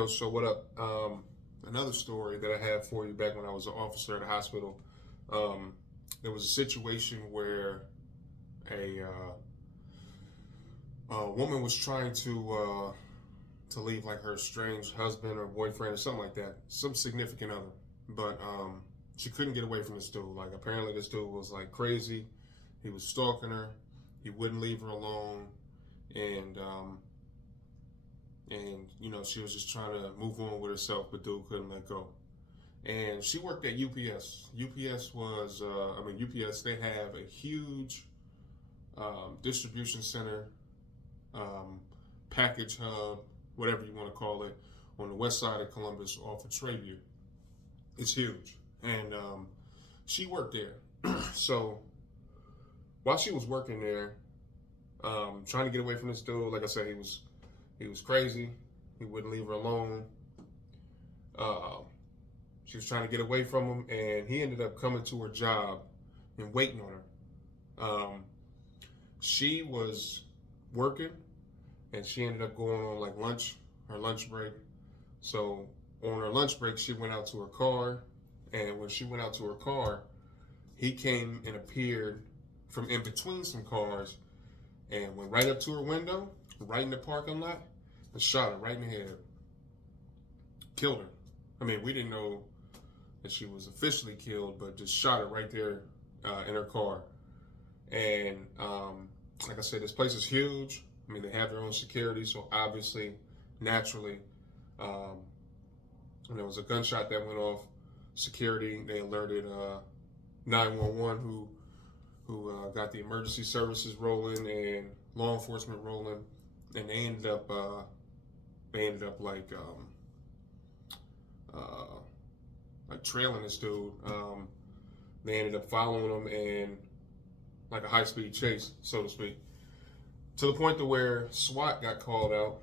Yo, so what up? Another story that I have for you back when I was an officer at a hospital. Um, there was a situation where a, a woman was trying to leave like her estranged husband or boyfriend or something like that, some significant other, but she couldn't get away from this dude. Like apparently this dude was like crazy. He was stalking her. He wouldn't leave her alone, and she was just trying to move on with herself, but dude couldn't let go. And she worked at UPS. UPS was, UPS, they have a huge distribution center, um, package hub, whatever you want to call it, on the west side of Columbus off of Trayview. It's huge. And she worked there. So while she was working there, trying to get away from this dude, like I said, he was crazy. He wouldn't leave her alone. Uh, she was trying to get away from him, and he ended up coming to her job and waiting on her. She was working, and she ended up going on like her lunch break. So on her lunch break, she went out to her car, and when she went out to her car, he came and appeared from in between some cars and went right up to her window, right in the parking lot, and shot her right in the head. Killed her. I mean, we didn't know that she was officially killed, but just shot her right there in her car. And like I said, this place is huge. I mean, they have their own security, so obviously, naturally, when there was a gunshot that went off, security, they alerted 911, who got the emergency services rolling and law enforcement rolling, and they ended up like trailing this dude. They ended up following him in like a high-speed chase, so to speak, to the point to where SWAT got called out.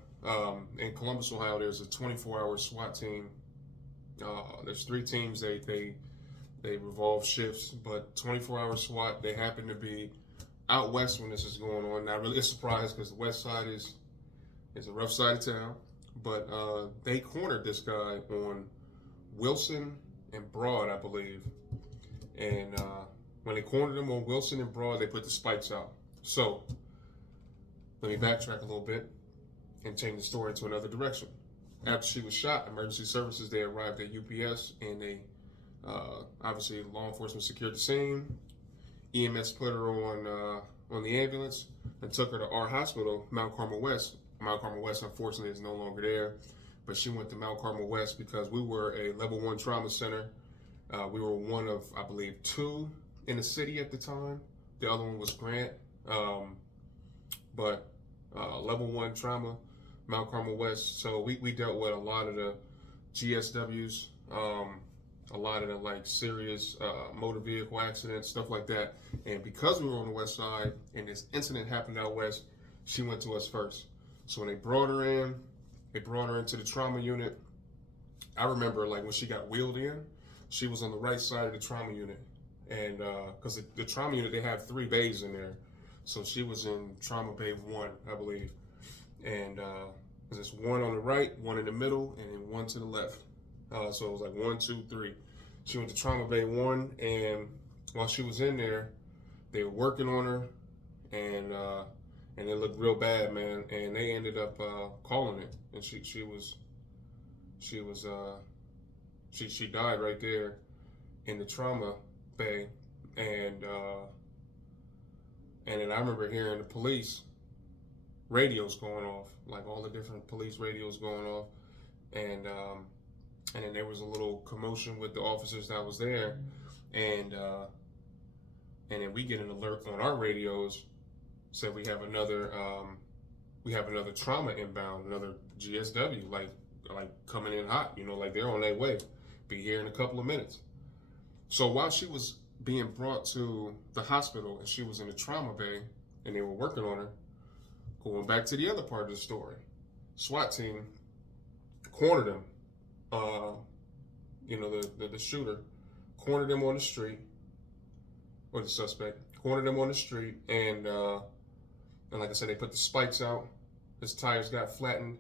In Columbus, Ohio, there's a 24-hour SWAT team. There's three teams. They revolve shifts, but 24-hour SWAT. They happen to be out west when this is going on. Not really a surprise because the west side is a rough side of town, but they cornered this guy on Wilson and Broad, I believe. And when they cornered him on Wilson and Broad, they put the spikes out. So let me backtrack a little bit and change the story into another direction. After she was shot, emergency services, they arrived at UPS, and they obviously law enforcement secured the scene. EMS put her on the ambulance and took her to our hospital, Mount Carmel West. Mount Carmel West, unfortunately, is no longer there, but she went to Mount Carmel West because we were a level 1 trauma center. We were one of, I believe, 2 in the city at the time. The other one was Grant, but level 1 trauma, Mount Carmel West. So we dealt with a lot of the GSWs, a lot of the like serious motor vehicle accidents, stuff like that. And because we were on the west side and this incident happened out west, she went to us first. So when they brought her into the trauma unit. I remember like when she got wheeled in, she was on the right side of the trauma unit. And because the trauma unit, they have 3 bays in there. So she was in trauma bay 1, I believe. And there's 1 on the right, 1 in the middle, and then 1 to the left. So it was like 1, 2, 3. She went to trauma bay 1, and while she was in there, they were working on her, and it looked real bad, man. And they ended up calling it, and she died right there in the trauma bay, and then I remember hearing the police radios going off, like all the different police radios going off, and then there was a little commotion with the officers that was there, and then we get an alert on our radios, said we have another trauma inbound, another GSW, like coming in hot, like they're on their way, be here in a couple of minutes. So while she was being brought to the hospital and she was in the trauma bay and they were working on her, going back to the other part of the story, SWAT team cornered him. The shooter cornered him on the street, or the suspect cornered him on the street, and like I said, they put the spikes out. His tires got flattened,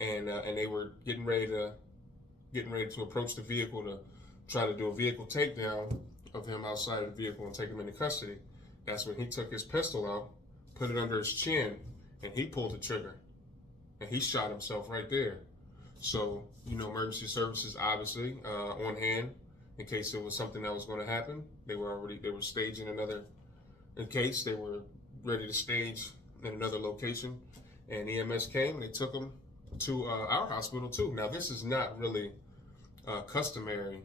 and they were getting ready to approach the vehicle to try to do a vehicle takedown of him outside of the vehicle and take him into custody. That's when he took his pistol out, put it under his chin, and he pulled the trigger, and he shot himself right there. So, emergency services obviously on hand in case there was something that was going to happen. They were staging another, in case they were ready to stage in another location, and EMS came and they took him to our hospital too. Now, this is not really customary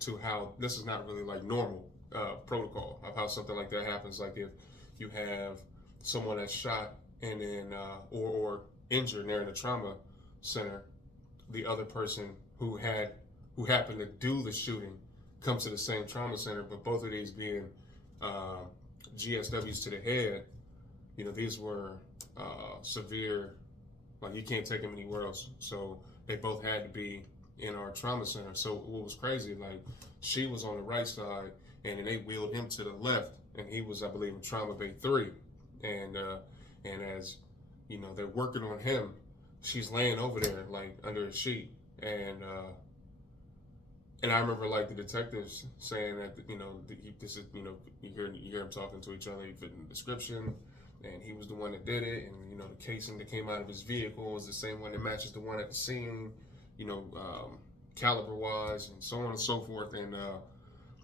to how, this is not really like normal protocol of how something like that happens. Like if you have someone that's shot and then or injured and they're in a trauma center, the other person who happened to do the shooting comes to the same trauma center, but both of these being GSWs to the head, these were severe, like you can't take them anywhere else. So they both had to be in our trauma center. So what was crazy, like she was on the right side and then they wheeled him to the left, and he was, I believe, in trauma bay 3. And as they're working on him, she's laying over there like under a sheet, and I remember like the detectives saying that this is you hear them talking to each other, you fit in the description, and he was the one that did it, and the casing that came out of his vehicle was the same one that matches the one at the scene, caliber wise and so on and so forth, and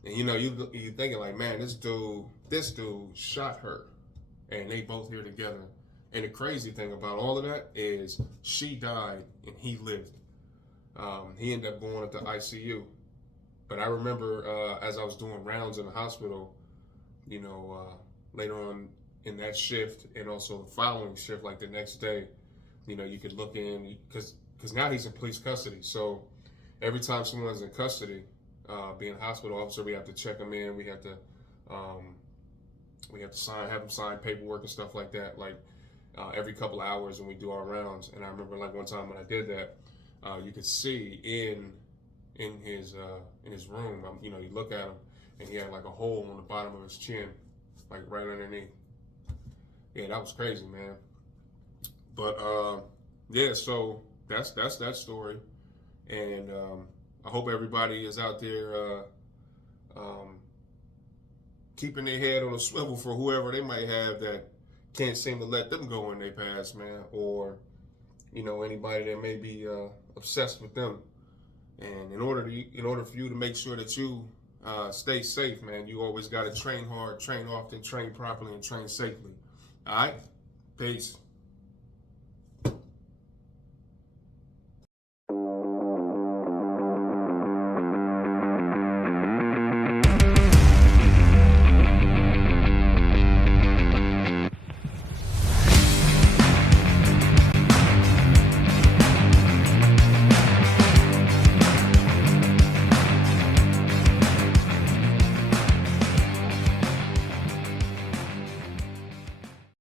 you thinking like, man, this dude shot her, and they both here together. And the crazy thing about all of that is she died and he lived. He ended up going to the ICU. But I remember as I was doing rounds in the hospital, later on in that shift and also the following shift, like the next day, you could look in, because now he's in police custody. So every time someone's in custody, being a hospital officer, we have to check them in. We have to have them sign paperwork and stuff like that. Like every couple of hours when we do our rounds. And I remember like one time when I did that, you could see in his room, you look at him and he had like a hole on the bottom of his chin, like right underneath. Yeah, that was crazy, man. But yeah, so that's that story, and I hope everybody is out there keeping their head on a swivel for whoever they might have that can't seem to let them go in their past, man, or anybody that may be obsessed with them. And in order for you to make sure that you stay safe, man, you always got to train hard, train often, train properly, and train safely. All right, peace.